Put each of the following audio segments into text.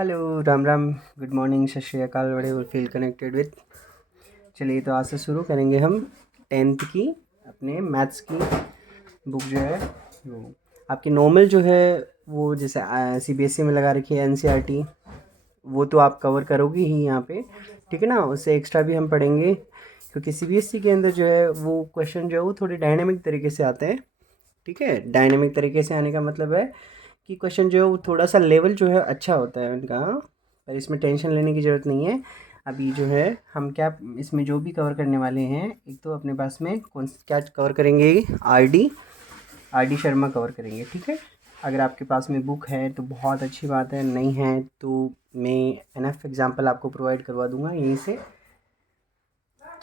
Hello, Ram Ram, good morning, सत श्री अकाल, बड़े फील कनेक्टेड विथ। चलिए, तो आज से शुरू करेंगे हम 10th की अपने मैथ्स की बुक जो है वो आपकी नॉर्मल जो है वो जैसे CBSE में लगा रखी है NCERT, वो तो आप कवर करोगे ही यहाँ पे, ठीक है ना। उससे एक्स्ट्रा भी हम पढ़ेंगे क्योंकि CBSE के अंदर जो है वो क्वेश्चन जो है वो थोड़े डायनेमिक तरीके से आते हैं, ठीक है। डायनेमिक तरीके से आने का मतलब है कि क्वेश्चन जो है वो थोड़ा सा लेवल जो है अच्छा होता है उनका, पर इसमें टेंशन लेने की ज़रूरत नहीं है। अभी जो है हम क्या इसमें जो भी कवर करने वाले हैं, एक तो अपने पास में कौन क्या कवर करेंगे, आर डी शर्मा कवर करेंगे, ठीक है। अगर आपके पास में बुक है तो बहुत अच्छी बात है, नहीं है तो मैं एनएफ एग्जाम्पल आपको प्रोवाइड करवा दूंगा यहीं से।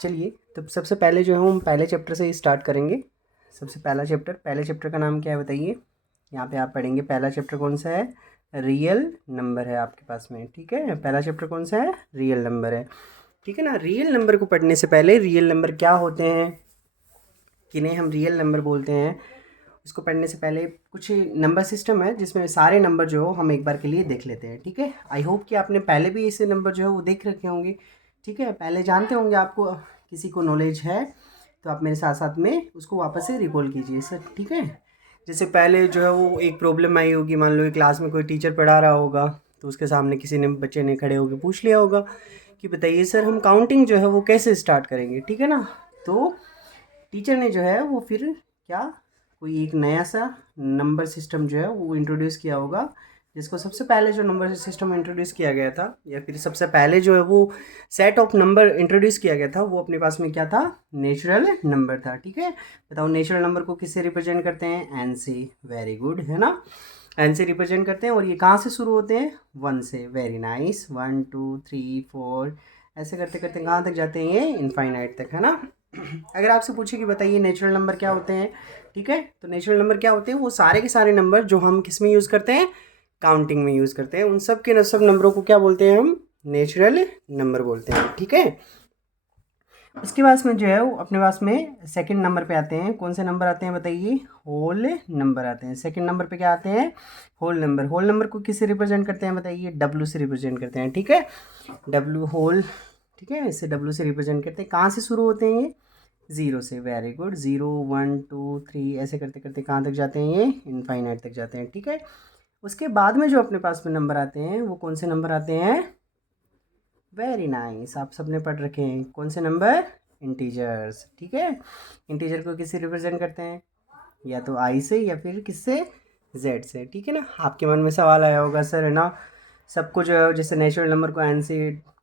चलिए, तो सबसे पहले जो है हम पहले चैप्टर से ही स्टार्ट करेंगे। सबसे पहले चैप्टर का नाम क्या है बताइए। यहाँ पे आप पढ़ेंगे, पहला चैप्टर कौन सा है, रियल नंबर है आपके पास में, ठीक है। पहला चैप्टर कौन सा है, रियल नंबर है, ठीक है ना। रियल नंबर को पढ़ने से पहले रियल नंबर क्या होते हैं, किन्हें हम रियल नंबर बोलते हैं, इसको पढ़ने से पहले कुछ नंबर सिस्टम है जिसमें सारे नंबर जो हो हम एक बार के लिए देख लेते हैं, ठीक है। आई होप कि आपने पहले भी इसे नंबर जो है वो देख रखे होंगे, ठीक है, पहले जानते होंगे। आपको किसी को नॉलेज है तो आप मेरे साथ साथ में उसको वापस से रिकॉल कीजिए सर, ठीक है। जैसे पहले जो है वो एक प्रॉब्लम आई होगी, मान लो कि क्लास में कोई टीचर पढ़ा रहा होगा तो उसके सामने किसी ने बच्चे ने खड़े होकर पूछ लिया होगा कि बताइए सर हम काउंटिंग जो है वो कैसे स्टार्ट करेंगे, ठीक है ना। तो टीचर ने जो है वो फिर क्या कोई एक नया सा नंबर सिस्टम जो है वो इंट्रोड्यूस किया होगा, जिसको सबसे पहले जो नंबर सिस्टम इंट्रोड्यूस किया गया था, या फिर सबसे पहले जो है वो सेट ऑफ नंबर इंट्रोड्यूस किया गया था, वो अपने पास में क्या था, नेचुरल नंबर था, ठीक है। बताओ नेचुरल नंबर को किससे रिप्रेजेंट करते हैं, एन से, वेरी गुड, है ना। एन से रिप्रेजेंट करते हैं, और ये कहाँ से शुरू होते हैं, 1 से, वेरी नाइस, 1 2 3 4 ऐसे करते करते कहाँ तक जाते हैं, ये इनफाइनाइट तक, है ना। अगर आपसे पूछे कि बताइए नेचुरल नंबर क्या होते हैं, ठीक है, तो नेचुरल नंबर क्या होते हैं, वो सारे के सारे नंबर जो हम किस में यूज़ करते हैं, काउंटिंग में यूज़ करते हैं, उन सब के सब नंबरों को क्या बोलते हैं, हम नेचुरल नंबर बोलते हैं, ठीक है। उसके बाद में जो है वो अपने पास में सेकंड नंबर पे आते हैं, कौन से नंबर आते हैं बताइए, होल नंबर आते हैं। सेकंड नंबर पे क्या आते हैं, होल नंबर। होल नंबर को किससे रिप्रेजेंट करते हैं बताइए, डब्ल्यू से रिप्रेजेंट करते हैं, ठीक है, डब्ल्यू होल, ठीक है, इससे डब्ल्यू से रिप्रेजेंट करते हैं। कहाँ से शुरू होते हैं ये, 0 से, वेरी गुड, 0 1 2 3 ऐसे करते करते कहाँ तक जाते हैं, ये इनफाइनाइट तक जाते हैं, ठीक है। उसके बाद में जो अपने पास में नंबर आते हैं वो कौन से नंबर आते हैं, वेरी नाइस, आप सबने पढ़ रखे हैं, कौन से नंबर, इंटीजर्स, ठीक है। इंटीजर को किससे रिप्रेजेंट करते हैं, या तो आई से या फिर किससे, जेड से, ठीक है ना। आपके मन में सवाल आया होगा सर, है ना, सबको जो है जैसे नेचुरल नंबर को एन से,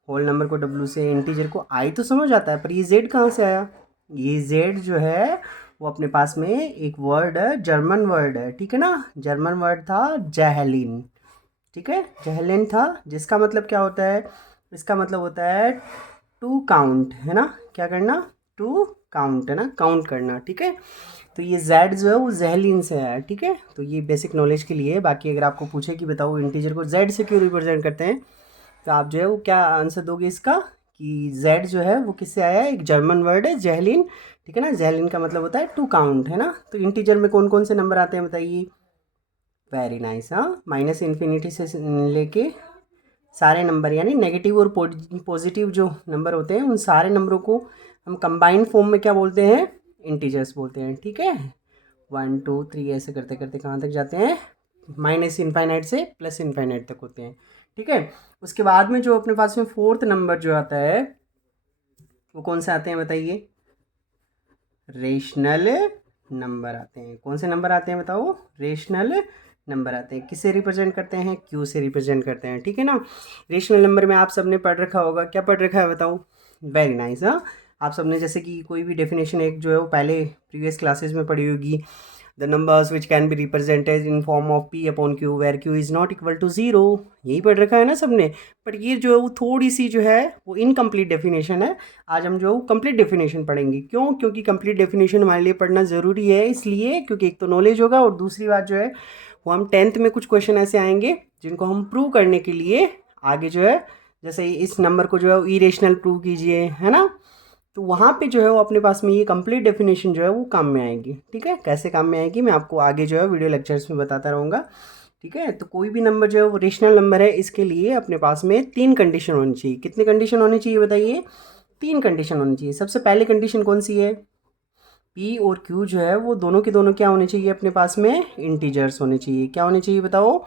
होल नंबर को डब्ल्यू से, इंटीजर को आई तो समझ आता है, पर ये जेड कहाँ से आया। ये जेड जो है वो अपने पास में एक वर्ड है, जर्मन वर्ड है, ठीक है ना। जर्मन वर्ड था जहलिन, ठीक है, जहलिन था, जिसका मतलब क्या होता है, इसका मतलब होता है टू काउंट, है ना, क्या करना, टू काउंट, है ना, काउंट करना, ठीक है। तो ये जेड जो है वो जहलिन से है, ठीक है। तो ये बेसिक नॉलेज के लिए है। बाकी अगर आपको पूछे कि बताओ इंटीजर को जेड से क्यों रिप्रेजेंट करते हैं, तो आप जो है वो क्या आंसर दोगे इसका, कि जेड जो है वो किससे आया है, एक जर्मन वर्ड है जहलिन, ठीक है ना। जहलिन का मतलब होता है टू काउंट, है ना। तो इंटीजर में कौन कौन से नंबर आते हैं बताइए, वेरी नाइस, हाँ, माइनस इन्फिनिटी से लेके सारे नंबर, यानी नेगेटिव और पॉजिटिव जो नंबर होते हैं उन सारे नंबरों को हम कंबाइंड फॉर्म में क्या बोलते हैं, इंटीजर्स बोलते हैं, ठीक है। 1 2 3 ऐसे करते करते कहाँ तक जाते हैं, माइनस इनफाइनाइट से प्लस इनफाइनाइट तक होते हैं, ठीक है। उसके बाद में जो अपने पास में फोर्थ नंबर जो आता है वो कौन से आते हैं बताइए, रेशनल नंबर आते हैं। कौन से नंबर आते हैं बताओ, रेशनल नंबर आते हैं। किसे रिप्रेजेंट करते हैं, क्यू से रिप्रेजेंट करते हैं, ठीक है ना। रेशनल नंबर में आप सबने पढ़ रखा होगा, क्या पढ़ रखा है बताओ, वेरी नाइस, हाँ, आप सबने जैसे कि कोई भी डेफिनेशन एक जो है वो पहले प्रीवियस क्लासेस में पढ़ी होगी, the numbers which can be represented in form of P upon Q where Q is not equal to 0, यही पढ़ रखा है ना सबने। बट ये जो है वो थोड़ी सी जो है वो इनकम्प्लीट डेफिनेशन है। आज हम जो है वो कंप्लीट डेफिनेशन पढ़ेंगे, क्यों, क्योंकि कंप्लीट डेफिनेशन हमारे लिए पढ़ना ज़रूरी है, इसलिए क्योंकि एक तो नॉलेज होगा, और दूसरी बात जो है वो हम 10th में कुछ क्वेश्चन ऐसे आएंगे जिनको हम प्रूव करने के लिए आगे जो है, जैसे इस नंबर को जो है इरेशनल प्रूव कीजिए, है ना, तो वहाँ पे जो है वो अपने पास में ये कंप्लीट डेफिनेशन जो है वो काम में आएगी, ठीक है। कैसे काम में आएगी मैं आपको आगे जो है वीडियो लेक्चर्स में बताता रहूँगा। ठीक है। तो कोई भी नंबर जो है वो रेशनल नंबर है, इसके लिए अपने पास में 3 कंडीशन होनी चाहिए। कितनी कंडीशन होनी चाहिए बताइए? 3 कंडीशन होनी चाहिए। सबसे पहली कंडीशन कौन सी है? पी और क्यू जो है वो दोनों के दोनों क्या होने चाहिए अपने पास में? इंटीजर्स होने चाहिए। क्या होने चाहिए बताओ?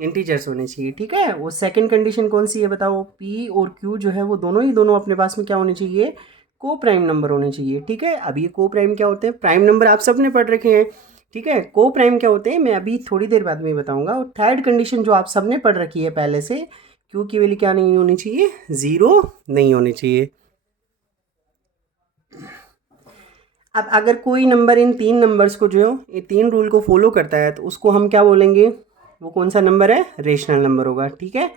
इंटीजर्स होने चाहिए। ठीक है। वो सेकंड कंडीशन कौन सी है बताओ? पी और क्यू जो है वो दोनों ही दोनों अपने पास में क्या होने चाहिए? को प्राइम नंबर होने चाहिए। ठीक है। अब ये को प्राइम क्या होते हैं? प्राइम नंबर आप सबने पढ़ रखे हैं। ठीक है। को प्राइम क्या होते हैं मैं अभी थोड़ी देर बाद में बताऊंगा। और थर्ड कंडीशन जो आप सबने पढ़ रखी है पहले से, क्यू की वैल्यू क्या नहीं होनी चाहिए? 0 नहीं होनी चाहिए। अब अगर कोई नंबर इन 3 नंबर्स को जो ये 3 रूल को फॉलो करता है तो उसको हम क्या बोलेंगे? वो कौन सा नंबर है? रेशनल नंबर होगा। ठीक है।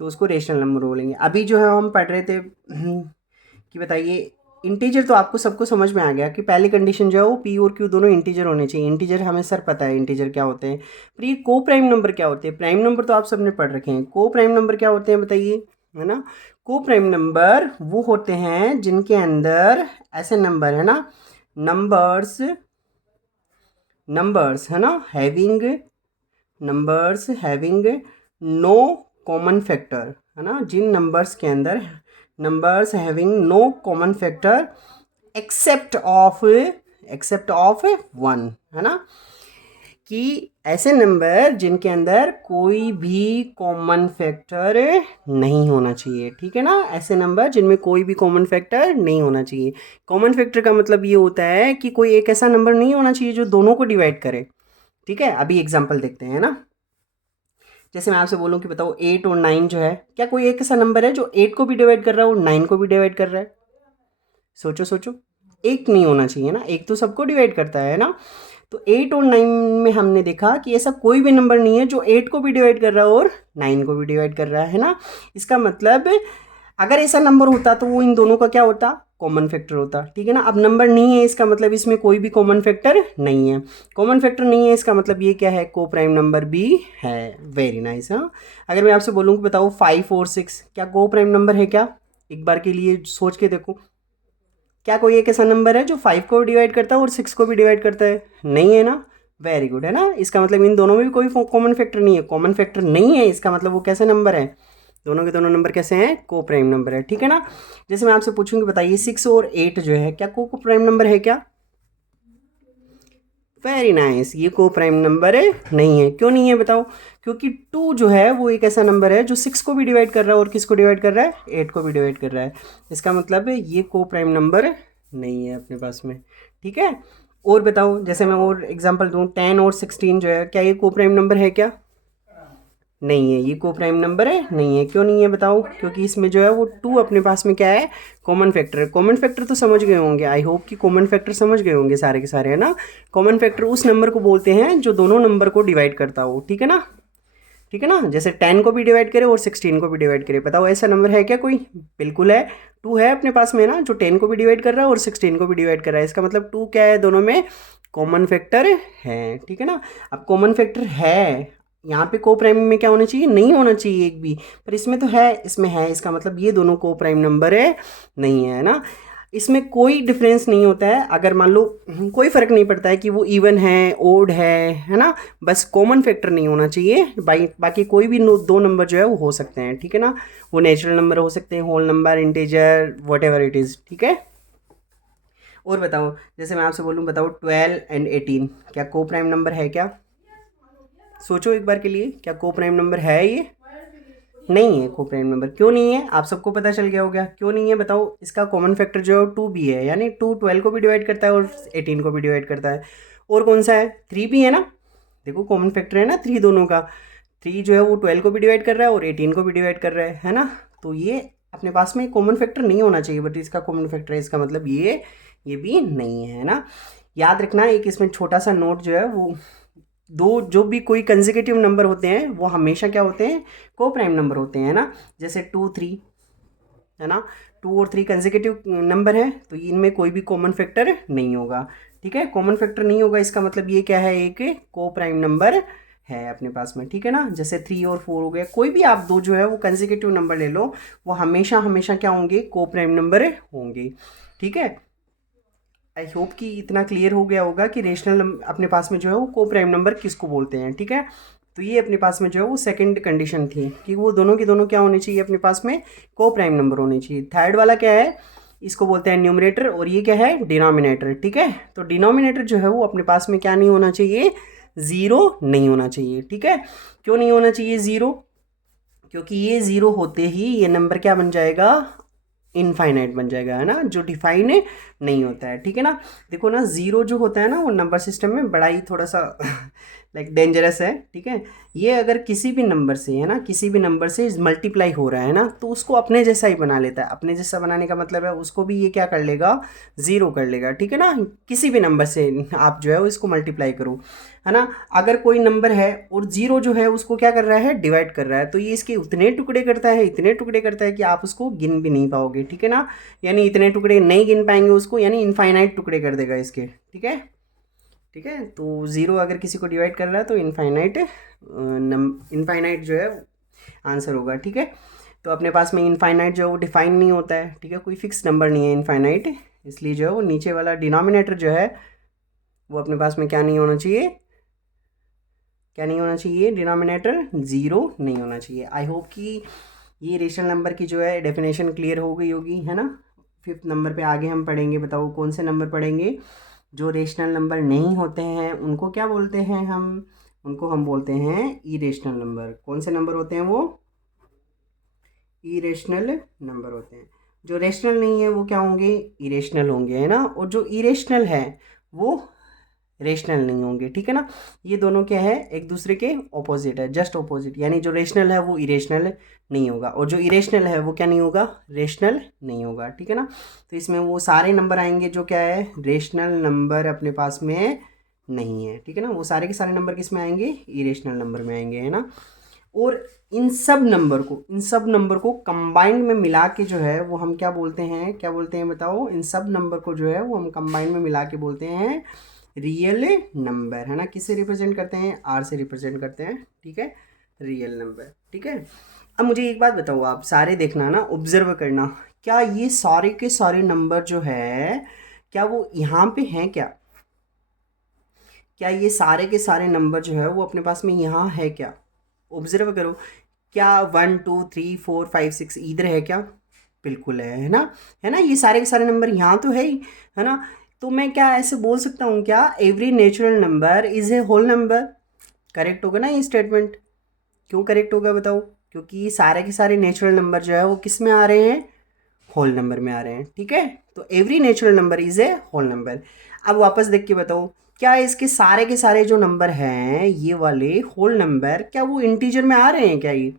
तो उसको रेशनल नंबर बोलेंगे। अभी जो है हम पढ़ रहे थे कि बताइए इंटीजर, तो आपको सबको समझ में आ गया कि पहली कंडीशन जो है वो पी और क्यू दोनों इंटीजर होने चाहिए। इंटीजर हमें सर पता है इंटीजर क्या होते हैं। पर ये को प्राइम नंबर क्या होते हैं? प्राइम नंबर तो आप सबने पढ़ रखे हैं। को प्राइम नंबर क्या होते हैं बताइए, है ना? को प्राइम नंबर वो होते हैं जिनके अंदर ऐसे नंबर है ना, नंबर्स नंबर्स है ना, numbers having no common factor, है ना? जिन नंबर्स के अंदर numbers having no common factor except of 1, है ना? कि ऐसे नंबर जिनके अंदर कोई भी कॉमन फैक्टर नहीं होना चाहिए। ठीक है ना? ऐसे नंबर जिनमें कोई भी कॉमन फैक्टर नहीं होना चाहिए। कॉमन फैक्टर का मतलब ये होता है कि कोई एक ऐसा नंबर नहीं होना चाहिए जो दोनों को डिवाइड करे। ठीक है। अभी एग्जांपल देखते हैं ना। जैसे मैं आपसे बोलूँ कि बताओ 8 और 9 जो है, क्या कोई एक ऐसा नंबर है जो 8 को भी डिवाइड कर रहा है और 9 को भी डिवाइड कर रहा है? सोचो सोचो। एक नहीं होना चाहिए ना, एक तो सबको डिवाइड करता है ना। तो 8 और 9 में हमने देखा कि ऐसा कोई भी नंबर नहीं है जो 8 को भी डिवाइड कर रहा है और 9 को भी डिवाइड कर रहा है ना। इसका मतलब अगर ऐसा नंबर होता तो वो इन दोनों का क्या होता? कॉमन फैक्टर होता। ठीक है ना? अब नंबर नहीं है, इसका मतलब इसमें कोई भी कॉमन फैक्टर नहीं है। कॉमन फैक्टर नहीं है, इसका मतलब ये क्या है? को प्राइम नंबर भी है। Very nice. हाँ, अगर मैं आपसे बोलूँ कि बताओ 5 और 6 क्या को प्राइम नंबर है क्या? एक बार के लिए सोच के देखो। क्या कोई एक ऐसा नंबर है जो 5 को भी डिवाइड करता है और 6 को भी डिवाइड करता है? नहीं है ना। वेरी गुड, है ना? इसका मतलब इन दोनों में भी कोई कॉमन फैक्टर नहीं है। कॉमन फैक्टर नहीं है, इसका मतलब वो कैसे नंबर है? दोनों के दोनों नंबर कैसे हैं? को प्राइम नंबर है। ठीक है ना? जैसे मैं आपसे पूछूंगी बताइए 6 और 8 जो है क्या को प्राइम नंबर है क्या? Very nice. ये को प्राइम नंबर है नहीं है। क्यों नहीं है बताओ? क्योंकि 2 जो है वो एक ऐसा नंबर है जो 6 को भी डिवाइड कर रहा है और किसको डिवाइड कर रहा है? 8 को भी डिवाइड कर रहा है। इसका मतलब ये को प्राइम नंबर नहीं है अपने पास में। ठीक है। और बताओ, जैसे मैं और एग्जांपल दूं 10 और 16 जो है, क्या ये को प्राइम नंबर है क्या? नहीं है। ये को प्राइम नंबर है नहीं है। क्यों नहीं है बताओ? क्योंकि इसमें जो है वो 2 अपने पास में क्या है? कॉमन फैक्टर है। कॉमन फैक्टर तो समझ गए होंगे, आई होप कि कॉमन फैक्टर समझ गए होंगे सारे के सारे, है ना? कॉमन फैक्टर उस नंबर को बोलते हैं जो दोनों नंबर को डिवाइड करता हो। ठीक है ना? ठीक है ना? जैसे 10 को भी डिवाइड करे और 16 को भी डिवाइड करे। बताओ ऐसा नंबर है क्या कोई? बिल्कुल है। 2 है अपने पास में ना, जो 10 को भी डिवाइड कर रहा है और 16 को भी डिवाइड कर रहा है। इसका मतलब 2 क्या है? दोनों में कॉमन फैक्टर है। ठीक है ना? अब कॉमन फैक्टर है, यहाँ पे को प्राइम में क्या होना चाहिए? नहीं होना चाहिए एक भी, पर इसमें तो है, इसमें है। इसका मतलब ये दोनों को प्राइम नंबर है नहीं है ना। इसमें कोई डिफरेंस नहीं होता है। अगर मान लो कोई फ़र्क नहीं पड़ता है कि वो इवन है ओड है ना? बस कॉमन फैक्टर नहीं होना चाहिए। बाकी कोई भी दो नंबर जो है वो हो सकते हैं। ठीक है ना? वो नेचुरल नंबर हो सकते हैं, whole number, integer, whatever it is. ठीक है। और बताओ, जैसे मैं आपसे बोलूँ बताओ 12 एंड 18 क्या को प्राइम नंबर है क्या? सोचो एक बार के लिए, क्या को प्राइम नंबर है ये? नहीं है को प्राइम नंबर। क्यों नहीं है? आप सबको पता चल गया होगा क्यों नहीं है। बताओ, इसका कॉमन फैक्टर जो है 2 भी है, यानी 2 12 को भी डिवाइड करता है और 18 को भी डिवाइड करता है। और कौन सा है? 3 भी है ना। देखो कॉमन फैक्टर है ना 3 दोनों का। 3 जो है वो 12 को भी डिवाइड कर रहा है और 18 को भी डिवाइड कर रहा है ना? तो ये अपने पास में कॉमन फैक्टर नहीं होना चाहिए, बट इसका कॉमन फैक्टर है। इसका मतलब ये भी नहीं है ना। याद रखना, एक इसमें छोटा सा नोट जो है वो, दो जो भी कोई कंसेक्यूटिव नंबर होते हैं वो हमेशा क्या होते हैं? को प्राइम नंबर होते हैं ना। जैसे 2 3 है ना, 2 और 3 कंसेक्यूटिव नंबर है, तो इनमें कोई भी कॉमन फैक्टर नहीं होगा। ठीक है, कॉमन फैक्टर नहीं होगा, इसका मतलब ये क्या है? एक को प्राइम नंबर है अपने पास में। ठीक है ना? जैसे 3 और 4 हो गए, कोई भी आप दो जो है वो कंसेक्यूटिव नंबर ले लो, वो हमेशा हमेशा क्या होंगे? को प्राइम नंबर होंगे। ठीक है। आई होप कि इतना क्लियर हो गया होगा कि रेशनल अपने पास में जो है वो को प्राइम नंबर किसको बोलते हैं। ठीक है। तो ये अपने पास में जो है वो सेकंड कंडीशन थी कि वो दोनों के दोनों क्या होने चाहिए, अपने पास में को प्राइम नंबर होने चाहिए। थर्ड वाला क्या है, इसको बोलते हैं न्यूमरेटर, और ये क्या है, डिनोमिनेटर। ठीक है, तो डिनोमिनेटर जो है वो अपने पास में क्या नहीं होना चाहिए, ज़ीरो नहीं होना चाहिए। ठीक है, क्यों नहीं होना चाहिए ज़ीरो, क्योंकि ये ज़ीरो होते ही ये नंबर क्या बन जाएगा, इनफाइनाइट बन जाएगा, है ना, जो डिफाइन नहीं होता है। ठीक है ना, देखो ना, ज़ीरो जो होता है ना वो नंबर सिस्टम में बड़ा ही थोड़ा सा लाइक डेंजरस है। ठीक है, ये अगर किसी भी नंबर से, है ना, किसी भी नंबर से मल्टीप्लाई हो रहा है ना, तो उसको अपने जैसा ही बना लेता है। अपने जैसा बनाने का मतलब है उसको भी ये क्या कर लेगा, ज़ीरो कर लेगा। ठीक है ना, किसी भी नंबर से आप जो है वो इसको मल्टीप्लाई करो, है ना। अगर कोई नंबर है और ज़ीरो जो है उसको क्या कर रहा है, डिवाइड कर रहा है, तो ये इसके उतने टुकड़े करता है, इतने टुकड़े करता है कि आप उसको गिन भी नहीं पाओगे। ठीक है ना, यानी इतने टुकड़े नहीं गिन पाएंगे उसको, यानी इनफाइनाइट टुकड़े कर देगा इसके। ठीक है, ठीक है, तो ज़ीरो अगर किसी को डिवाइड कर रहा है तो इनफाइनाइट जो है आंसर होगा। ठीक है, तो अपने पास में इनफाइनाइट जो है वो डिफाइन नहीं होता है। ठीक है, कोई फिक्स नंबर नहीं है इनफाइनाइट, इसलिए जो है वो नीचे वाला डिनोमिनेटर जो है वो अपने पास में क्या नहीं होना चाहिए, क्या नहीं होना चाहिए, डिनोमिनेटर ज़ीरो नहीं होना चाहिए। आई होप कि ये रेशनल नंबर की जो है डेफिनेशन क्लियर हो गई होगी, है ना। फिफ्थ नंबर पे आगे हम पढ़ेंगे, बताओ कौन से नंबर पढ़ेंगे, जो रेशनल नंबर नहीं होते हैं उनको क्या बोलते हैं हम, उनको हम बोलते हैं इरेशनल नंबर। कौन से नंबर होते हैं वो, इरेशनल नंबर होते हैं। जो रेशनल नहीं है वो क्या होंगे, इरेशनल होंगे, है ना, और जो इरेशनल है वो रेशनल नहीं होंगे। ठीक है ना, ये दोनों क्या है, एक दूसरे के ऑपोजिट है, जस्ट ऑपोजिट, यानी जो रेशनल है वो इरेशनल नहीं होगा, और जो इरेशनल है वो क्या नहीं होगा, रेशनल नहीं होगा। ठीक है ना, तो इसमें वो सारे नंबर आएंगे जो क्या है, रेशनल नंबर अपने पास में नहीं है। ठीक है ना, वो सारे के सारे नंबर किस में आएंगे, इरेशनल नंबर में आएंगे, है ना। और इन सब नंबर को कंबाइंड में मिला के जो है वो हम क्या बोलते हैं, क्या बोलते हैं बताओ, इन सब नंबर को जो है वो हम कंबाइंड में मिला के बोलते हैं रियल नंबर, है ना। किससे रिप्रेजेंट करते हैं, आर से रिप्रेजेंट करते हैं। ठीक है, रियल नंबर। ठीक है, अब मुझे एक बात बताओ, आप सारे देखना ना, ऑब्जर्व करना, क्या ये सारे के सारे नंबर जो है क्या वो यहाँ पे हैं क्या, क्या ये सारे के सारे नंबर जो है वो अपने पास में यहाँ है क्या, ऑब्जर्व करो। क्या 1 2 3 4 5 6 इधर है क्या, बिल्कुल है ना, है ना, ये सारे के सारे नंबर यहाँ तो है ही, है ना। तो मैं क्या ऐसे बोल सकता हूँ क्या, every natural number is a whole number, correct होगा ना ये स्टेटमेंट। क्यों करेक्ट होगा बताओ, क्योंकि सारे के सारे नेचुरल नंबर जो है वो किस में आ रहे हैं, होल नंबर में आ रहे हैं। ठीक है, तो every natural number is a whole number. अब वापस देख के बताओ, क्या इसके सारे के सारे जो नंबर हैं ये वाले होल नंबर, क्या वो इंटीजर में आ रहे हैं क्या, ये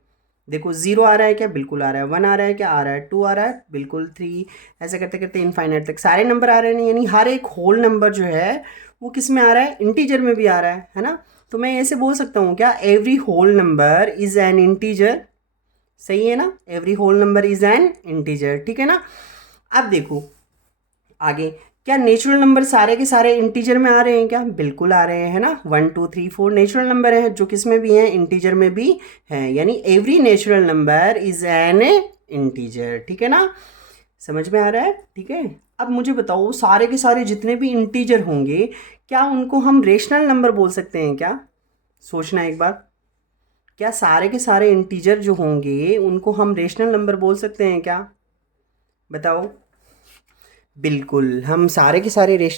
देखो, ज़ीरो आ रहा है क्या, बिल्कुल आ रहा है, वन आ रहा है क्या, आ रहा है, टू आ रहा है, बिल्कुल, थ्री, ऐसे करते करते इनफाइनाइट तक सारे नंबर आ रहे हैं, यानी हर एक होल नंबर जो है वो किस में आ रहा है, इंटीजर में भी आ रहा है ना। तो मैं ऐसे बोल सकता हूँ क्या, every whole number is an integer, सही है ना, every whole number is an integer. ठीक है ना, अब देखो आगे, क्या नेचुरल नंबर सारे के सारे इंटीजर में आ रहे हैं क्या, बिल्कुल आ रहे हैं ना, 1 2 3 4 नेचुरल नंबर है जो किस में भी हैं, इंटीजर में भी हैं, यानी every natural number is an integer. ठीक है ना, समझ में आ रहा है। ठीक है, अब मुझे बताओ, सारे के सारे जितने भी इंटीजर होंगे क्या उनको हम रेशनल नंबर बोल सकते हैं क्या, सोचना एक बार, क्या सारे के सारे इंटीजर जो होंगे उनको हम रेशनल नंबर बोल सकते हैं क्या, बताओ। बिल्कुल, हम सारे के सारे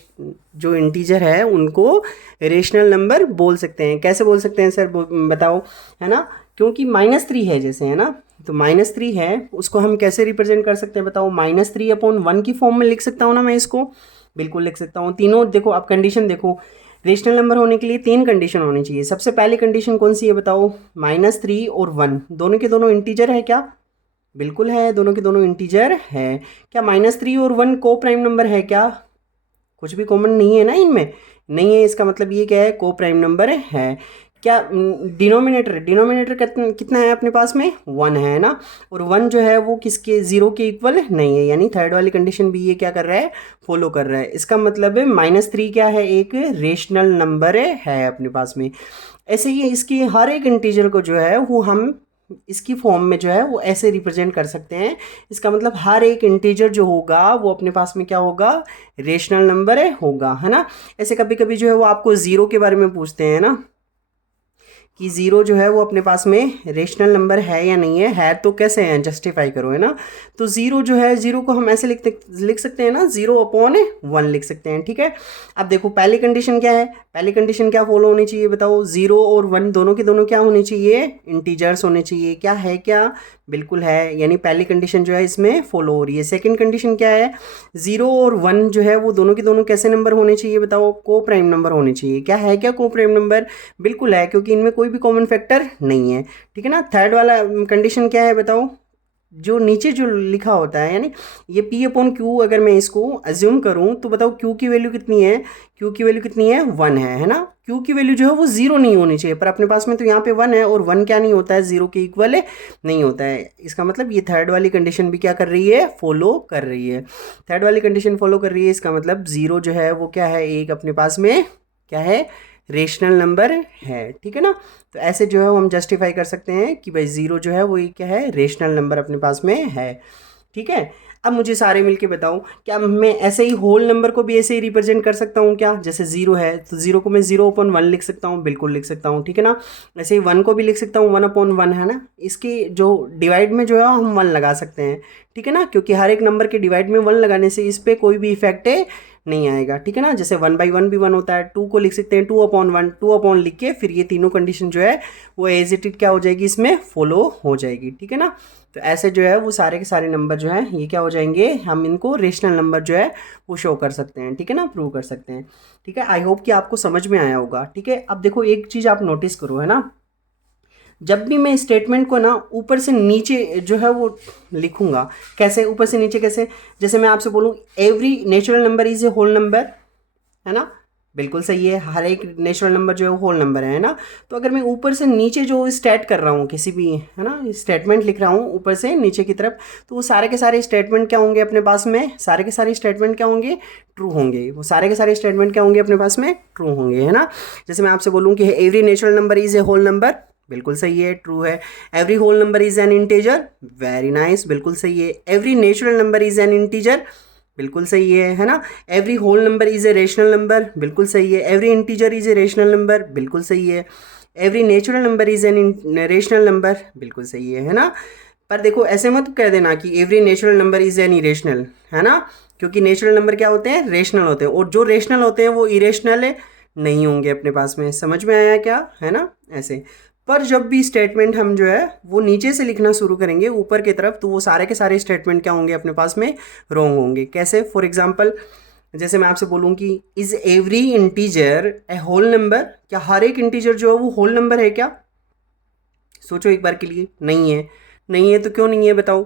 जो इंटीजर है उनको रेशनल नंबर बोल सकते हैं। कैसे बोल सकते हैं सर, बताओ, है ना, क्योंकि -3 है जैसे, है ना, तो -3 है, उसको हम कैसे रिप्रेजेंट कर सकते हैं बताओ, -3/1 की फॉर्म में लिख सकता हूँ ना मैं इसको, बिल्कुल लिख सकता हूँ। तीनों देखो, अब कंडीशन देखो, रेशनल नंबर होने के लिए 3 कंडीशन होनी चाहिए। सबसे पहली कंडीशन कौन सी है बताओ, -3 और 1 दोनों के दोनों इंटीजर है क्या, बिल्कुल है, दोनों के दोनों इंटीजर है। क्या -3 और 1 को प्राइम नंबर है क्या, कुछ भी कॉमन नहीं है ना इनमें, नहीं है, इसका मतलब ये क्या है, को प्राइम नंबर है। क्या डिनोमिनेटर कितना है अपने पास में, 1 है ना, और 1 जो है वो किसके, 0 के इक्वल नहीं है, यानी थर्ड वाली कंडीशन भी ये क्या कर रहा है, फॉलो कर रहा है। इसका मतलब है -3 क्या है, एक रेशनल नंबर है अपने पास में। ऐसे ही इसकी हर एक इंटीजर को जो है वो हम इसकी फॉर्म में जो है वो ऐसे रिप्रेजेंट कर सकते हैं। इसका मतलब हर एक इंटीजर जो होगा वो अपने पास में क्या होगा, रेशनल नंबर होगा, है ना। ऐसे कभी कभी जो है वो आपको ज़ीरो के बारे में पूछते हैं ना, कि ज़ीरो जो है वो अपने पास में रेशनल नंबर है या नहीं है तो कैसे है, जस्टिफाई करो, है ना। तो ज़ीरो जो है, ज़ीरो को हम ऐसे लिख सकते हैं ना, 0/1 लिख सकते हैं, ठीक है। अब देखो पहली कंडीशन क्या है, पहली कंडीशन क्या फॉलो होनी चाहिए बताओ, 0 और 1 दोनों के दोनों क्या होने चाहिए, इंटीजर्स होने चाहिए। क्या है, क्या बिल्कुल है, यानी पहली कंडीशन जो है इसमें फॉलो हो रही है। सेकंड कंडीशन क्या है, 0 और 1 जो है वो दोनों के दोनों कैसे नंबर होने चाहिए बताओ, को प्राइम नंबर होने चाहिए। क्या है, क्या को प्राइम नंबर, बिल्कुल है, क्योंकि इनमें कोई भी कॉमन फैक्टर नहीं है, ठीक है ना। थर्ड वाला कंडीशन क्या है बताओ, जो नीचे जो लिखा होता है, यानी ये P/Q अगर मैं इसको अज्यूम करूं तो बताओ Q की वैल्यू कितनी है, Q की वैल्यू कितनी है, 1 है ना। Q की वैल्यू जो है वो 0 नहीं होनी चाहिए, पर अपने पास में तो यहाँ पे 1 है, और 1 क्या नहीं होता है, 0 के इक्वल नहीं होता है। इसका मतलब ये थर्ड वाली कंडीशन भी क्या कर रही है, फॉलो कर रही है। थर्ड वाली कंडीशन फॉलो कर रही है, इसका मतलब 0 जो है वो क्या है, एक अपने पास में क्या है, रेशनल नंबर है, ठीक है ना। तो ऐसे जो है वो हम जस्टिफाई कर सकते हैं कि भाई 0 जो है वो क्या है, रेशनल नंबर अपने पास में है, ठीक है। अब मुझे सारे मिलके बताओ, क्या मैं ऐसे ही होल नंबर को भी ऐसे ही रिप्रेजेंट कर सकता हूँ क्या, जैसे 0 है तो 0 को मैं 0/1 लिख सकता हूँ, बिल्कुल लिख सकता हूँ, ठीक है ना। ऐसे ही 1 को भी लिख सकता हूँ 1/1, है ना। इसकी जो डिवाइड में जो है हम 1 लगा सकते हैं, ठीक है ना, क्योंकि हर एक नंबर के डिवाइड में 1 लगाने से इस पर कोई भी इफेक्ट नहीं आएगा, ठीक है ना। जैसे 1/1 भी 1 होता है, 2 को लिख सकते हैं 2/1, 2 लिख के फिर ये तीनों कंडीशन जो है वो एज इट इज क्या हो जाएगी, इसमें फॉलो हो जाएगी, ठीक है ना। तो ऐसे जो है वो सारे के सारे नंबर जो है ये क्या हो जाएंगे, हम इनको रेशनल नंबर जो है वो शो कर सकते हैं, ठीक है ना, प्रूव कर सकते हैं, ठीक है। आई होप कि आपको समझ में आया होगा, ठीक है। अब देखो एक चीज़ आप नोटिस करो, है ना, जब भी मैं स्टेटमेंट को ना ऊपर से नीचे जो है वो लिखूंगा, कैसे ऊपर से नीचे कैसे, जैसे मैं आपसे बोलूँ every natural number is a whole number, है ना, बिल्कुल सही है, हर एक नेचुरल नंबर जो है वो होल नंबर है ना। तो अगर मैं ऊपर से नीचे जो स्टेट कर रहा हूँ किसी भी, है ना, स्टेटमेंट लिख रहा हूँ ऊपर से नीचे की तरफ, तो वो सारे के सारे स्टेटमेंट क्या होंगे अपने पास में, सारे के सारे स्टेटमेंट क्या होंगे, ट्रू होंगे। वो सारे के सारे स्टेटमेंट क्या होंगे अपने पास में, ट्रू होंगे, है ना। जैसे मैं आपसे बोलूँ कि every natural number is a whole number, बिल्कुल सही है, ट्रू है। Every whole number is an integer, very nice, बिल्कुल सही है। Every natural number is an integer, बिल्कुल सही है ना। Every whole number is a rational number, बिल्कुल सही है। Every integer is a rational number, बिल्कुल सही है। Every natural number is an rational number, बिल्कुल सही है ना। पर देखो ऐसे मत कह देना कि every natural number is an irrational, है ना, क्योंकि नेचुरल नंबर क्या होते हैं, रेशनल होते हैं, और जो रेशनल होते हैं वो इरेशनल नहीं होंगे अपने पास में। समझ में आया क्या, है ना, ऐसे। पर जब भी स्टेटमेंट हम जो है वो नीचे से लिखना शुरू करेंगे ऊपर की तरफ, तो वो सारे के सारे स्टेटमेंट क्या होंगे अपने पास में, रॉन्ग होंगे। कैसे, फॉर एग्जांपल जैसे मैं आपसे बोलूँ कि is every integer a whole number, क्या हर एक इंटीजर जो है वो होल नंबर है क्या, सोचो एक बार के लिए, नहीं है। नहीं है तो क्यों नहीं है बताओ,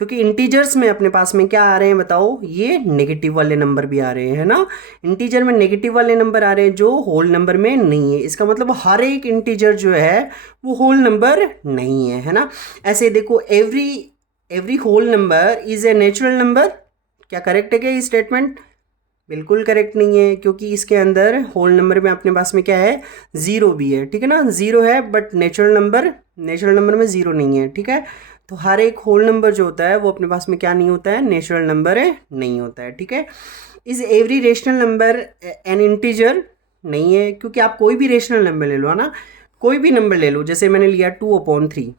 क्योंकि इंटीजर्स में अपने पास में क्या आ रहे हैं बताओ, ये नेगेटिव वाले नंबर भी आ रहे हैं, है ना। इंटीजर में नेगेटिव वाले नंबर आ रहे हैं जो होल नंबर में नहीं है, इसका मतलब हर एक इंटीजर जो है वो होल नंबर नहीं है, है ना। ऐसे देखो every every whole number is a natural number, क्या करेक्ट है क्या ये स्टेटमेंट, बिल्कुल करेक्ट नहीं है, क्योंकि इसके अंदर होल नंबर में अपने पास में क्या है, ज़ीरो भी है, ठीक है ना। ज़ीरो है बट नेचुरल नंबर में ज़ीरो नहीं है, ठीक है। तो हर एक होल नंबर जो होता है वो अपने पास में क्या नहीं होता है, नेचुरल नंबर है नहीं होता है, ठीक है। Is every rational number N integer, नहीं है, क्योंकि आप कोई भी रेशनल नंबर ले लो, है ना, कोई भी नंबर ले लो, जैसे मैंने लिया 2/3,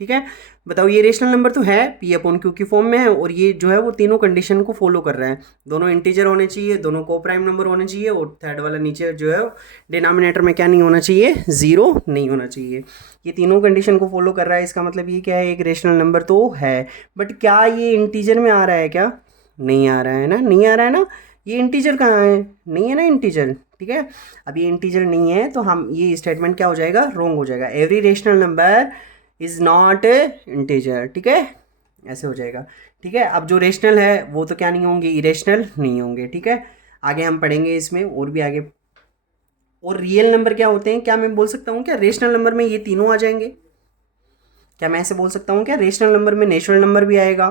ठीक है। बताओ ये रेशनल नंबर तो है, P/Q की फॉर्म में है, और ये जो है वो तीनों कंडीशन को फॉलो कर रहा है, दोनों इंटीजर होने चाहिए, दोनों को प्राइम नंबर होने चाहिए, और थर्ड वाला नीचे जो है डिनोमिनेटर में क्या नहीं होना चाहिए, ज़ीरो नहीं होना चाहिए। ये तीनों कंडीशन को फॉलो कर रहा है, इसका मतलब ये क्या है, एक रेशनल नंबर तो है। बट क्या ये इंटीजर में आ रहा है क्या, नहीं आ रहा है ना, नहीं आ रहा है ना। ये इंटीजर कहाँ है, नहीं है ना इंटीजर, ठीक है। अब ये इंटीजर नहीं है तो हम ये स्टेटमेंट क्या हो जाएगा, रॉन्ग हो जाएगा। Every rational number is not integer, ठीक है, ऐसे हो जाएगा, ठीक है। अब जो रेशनल है वो तो क्या नहीं होंगे, इरेशनल नहीं होंगे, ठीक है। आगे हम पढ़ेंगे इसमें और भी आगे। और रियल नंबर क्या होते हैं, क्या मैं बोल सकता हूँ क्या रेशनल नंबर में ये तीनों आ जाएंगे, क्या मैं ऐसे बोल सकता हूँ क्या रेशनल नंबर में नेचुरल नंबर भी आएगा,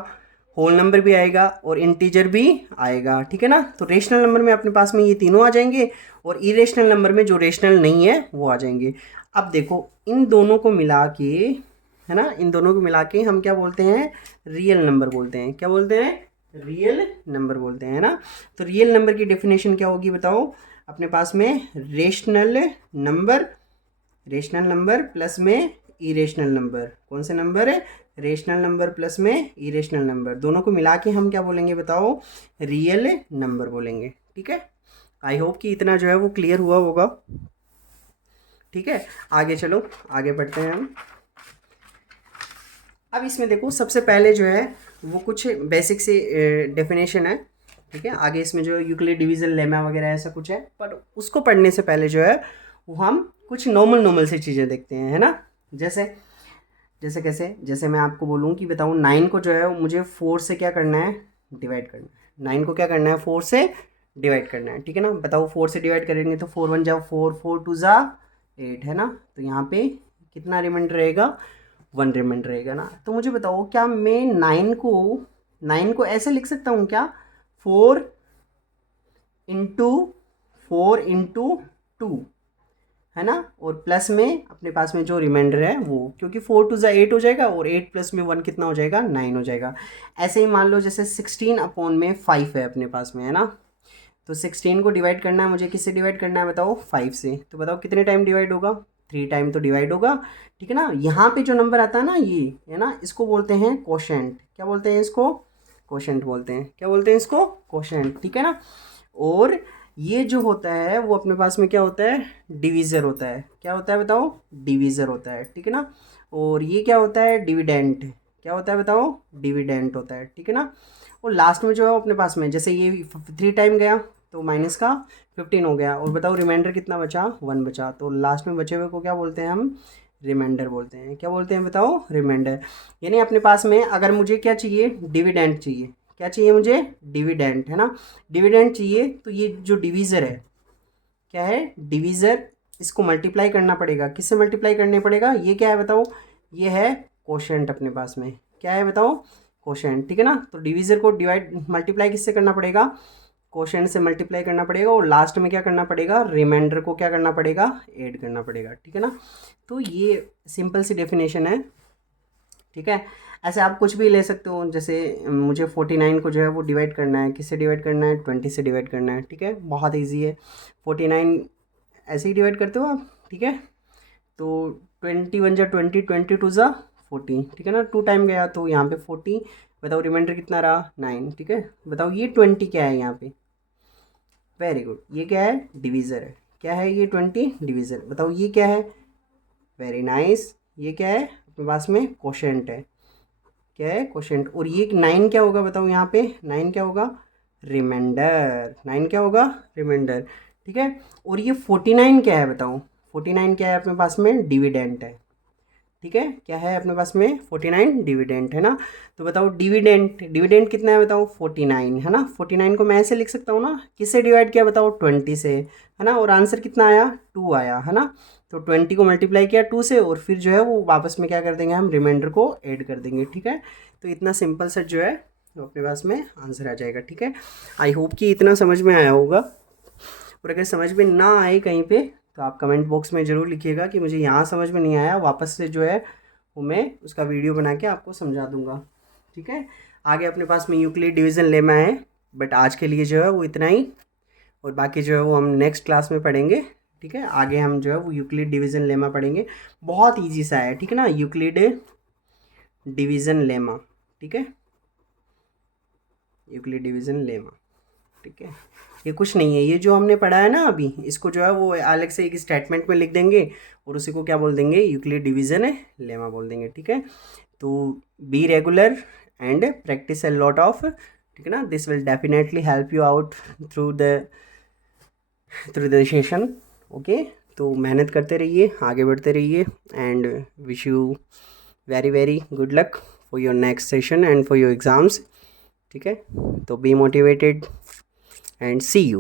होल नंबर भी आएगा, और इंटीजर भी आएगा, ठीक है ना। तो रेशनल नंबर में अपने पास में ये तीनों आ जाएंगे, और इरेशनल नंबर में जो रेशनल नहीं है वो आ जाएंगे। अब देखो इन दोनों को मिला के, है ना, इन दोनों को मिला के हम क्या बोलते हैं, रियल नंबर बोलते हैं, क्या बोलते हैं, रियल नंबर बोलते हैं, ना। तो रियल नंबर की डेफिनेशन क्या होगी बताओ, अपने पास में rational number, rational number plus में इरेशनल नंबर, कौन से नंबर है, रेशनल नंबर प्लस में इरेशनल नंबर, दोनों को मिला के हम क्या बोलेंगे बताओ, रियल नंबर बोलेंगे। ठीक है, आई होप कि इतना जो है वो क्लियर हुआ होगा। ठीक है, आगे चलो, आगे बढ़ते हैं हम। अब इसमें देखो सबसे पहले जो है वो कुछ बेसिक से डेफिनेशन है। ठीक है, आगे इसमें जो यूक्लिड डिवीजन लेमा वगैरह ऐसा कुछ है, पर उसको पढ़ने से पहले जो है वो हम कुछ नॉर्मल सी चीज़ें देखते हैं, है ना। जैसे जैसे कैसे, जैसे मैं आपको बोलूँ कि बताऊँ 9 को जो है मुझे 4 से क्या करना है, डिवाइड करना है। 9 को क्या करना है, 4 से डिवाइड करना है। ठीक है ना, बताओ 4 से डिवाइड करेंगे तो 4 1 जा 4, 4 2 जा 8, है ना। तो यहाँ पे कितना रिमाइंडर रहेगा, 1 रिमाइंडर रहेगा ना। तो मुझे बताओ क्या मैं 9 को ऐसे लिख सकता हूँ क्या, 4 इंटू 4 इंटू 2, है ना, और प्लस में अपने पास में जो रिमाइंडर है वो, क्योंकि 4 2 जा 8 हो जाएगा और 8 प्लस में 1 कितना हो जाएगा, 9 हो जाएगा। ऐसे ही मान लो जैसे 16/5 है अपने पास में, है ना। तो 16 को डिवाइड करना है मुझे, किससे डिवाइड करना है बताओ, 5 से। तो बताओ कितने टाइम डिवाइड होगा, 3 टाइम तो डिवाइड होगा। ठीक है ना, यहाँ पे जो नंबर आता है ना ये, है ना, इसको बोलते हैं कोशेंट। क्या बोलते हैं इसको, कोशेंट बोलते हैं। क्या बोलते हैं इसको, कोशेंट। ठीक है ना, और ये जो होता है वो अपने पास में क्या होता है, डिवीज़र होता है। क्या होता है बताओ, डिवीज़र होता है। ठीक है ना, और ये क्या होता है, डिविडेंट। क्या होता है बताओ, डिविडेंट होता है। ठीक है ना, और लास्ट में जो है अपने पास में जैसे ये 3 टाइम गया तो माइनस का 15 हो गया, और बताओ रिमाइंडर कितना बचा, 1 बचा। तो लास्ट में बचे हुए को क्या बोलते हैं हम, रिमाइंडर बोलते हैं। क्या बोलते हैं बताओ, रिमाइंडर। यानी अपने पास में अगर मुझे क्या चाहिए, डिविडेंट चाहिए। क्या चाहिए मुझे, डिविडेंट, है ना। डिविडेंट चाहिए तो ये जो डिवीज़र है, क्या है, डिवीज़र, इसको मल्टीप्लाई करना पड़ेगा। किससे मल्टीप्लाई करने पड़ेगा, ये क्या है बताओ, ये है कोशेंट अपने पास में। क्या है बताओ, कोशेंट। ठीक है ना, तो डिवीज़र को डिवाइड मल्टीप्लाई किससे करना पड़ेगा, कोशेंट से मल्टीप्लाई करना पड़ेगा, और लास्ट में क्या करना पड़ेगा, रिमाइंडर को क्या करना पड़ेगा, ऐड करना पड़ेगा। ठीक है ना, तो ये सिंपल सी डेफिनेशन है। ठीक है, ऐसे आप कुछ भी ले सकते हो। जैसे मुझे 49 को जो है वो डिवाइड करना है, किससे डिवाइड करना है, 20 से डिवाइड करना है। ठीक है, बहुत ईजी है। 49 ऐसे ही डिवाइड करते हो आप। ठीक है, तो 21 जा 20, 22 जा 40। ठीक है ना, 2 टाइम गया तो यहाँ पे 40। बताओ रिमाइंडर कितना रहा, 9। ठीक है, बताओ ये 20 क्या है यहाँ पे, वेरी गुड, ये क्या है, डिवीज़र है। क्या है ये, 20 डिवीज़र। बताओ ये क्या है, वेरी नाइस, ये क्या है अपने पास में, कोशेंट है। क्या है, कोशेंट। और ये 9 क्या होगा बताओ, यहाँ पे 9 क्या होगा, रिमाइंडर। 9 क्या होगा, रिमाइंडर। ठीक है, और ये 49 क्या है बताओ, 49 क्या है अपने पास में, डिविडेंट है। ठीक है, क्या है अपने पास में, 49 डिविडेंट, है ना। तो बताओ डिविडेंट, डिविडेंट कितना है बताओ, 49, है ना। 49 को मैं ऐसे लिख सकता हूँ ना, किससे डिवाइड किया बताओ, 20 से, है ना, और आंसर कितना आया, 2 आया, है ना। तो 20 को मल्टीप्लाई किया 2 से, और फिर जो है वो वापस में क्या कर देंगे हम, रिमाइंडर को ऐड कर देंगे। ठीक है, तो इतना सिंपल सा जो है वो अपने पास में आंसर आ जाएगा। ठीक है, आई होप कि इतना समझ में आया होगा, और अगर समझ में ना आए कहीं पे तो आप कमेंट बॉक्स में ज़रूर लिखिएगा कि मुझे यहाँ समझ में नहीं आया, वापस से जो है वो मैं उसका वीडियो बना के आपको समझा दूँगा। ठीक है, आगे अपने पास में यूक्लिड डिवीज़न लेमा है, बट आज के लिए जो है वो इतना ही, और बाकी जो है वो हम नेक्स्ट क्लास में पढ़ेंगे। ठीक है, आगे हम जो है वो यूक्लिड डिवीज़न लेमा पढ़ेंगे, बहुत ईजी सा है। ठीक है ना, यूक्लिड डिवीज़न लेमा। ठीक है, यूक्लिड डिवीज़न लेमा। ठीक है, ये कुछ नहीं है, ये जो हमने पढ़ा है ना अभी, इसको जो है वो अलग से एक स्टेटमेंट में लिख देंगे, और उसी को क्या बोल देंगे, यूक्लिड डिवीज़न है लेमा बोल देंगे। ठीक है, तो be regular and practice a lot of. ठीक है ना, this will definitely help you out through the session. Okay, तो मेहनत करते रहिए, आगे बढ़ते रहिए, and wish you very very good luck for your next session and for your exams. ठीक है, तो be motivated and see you.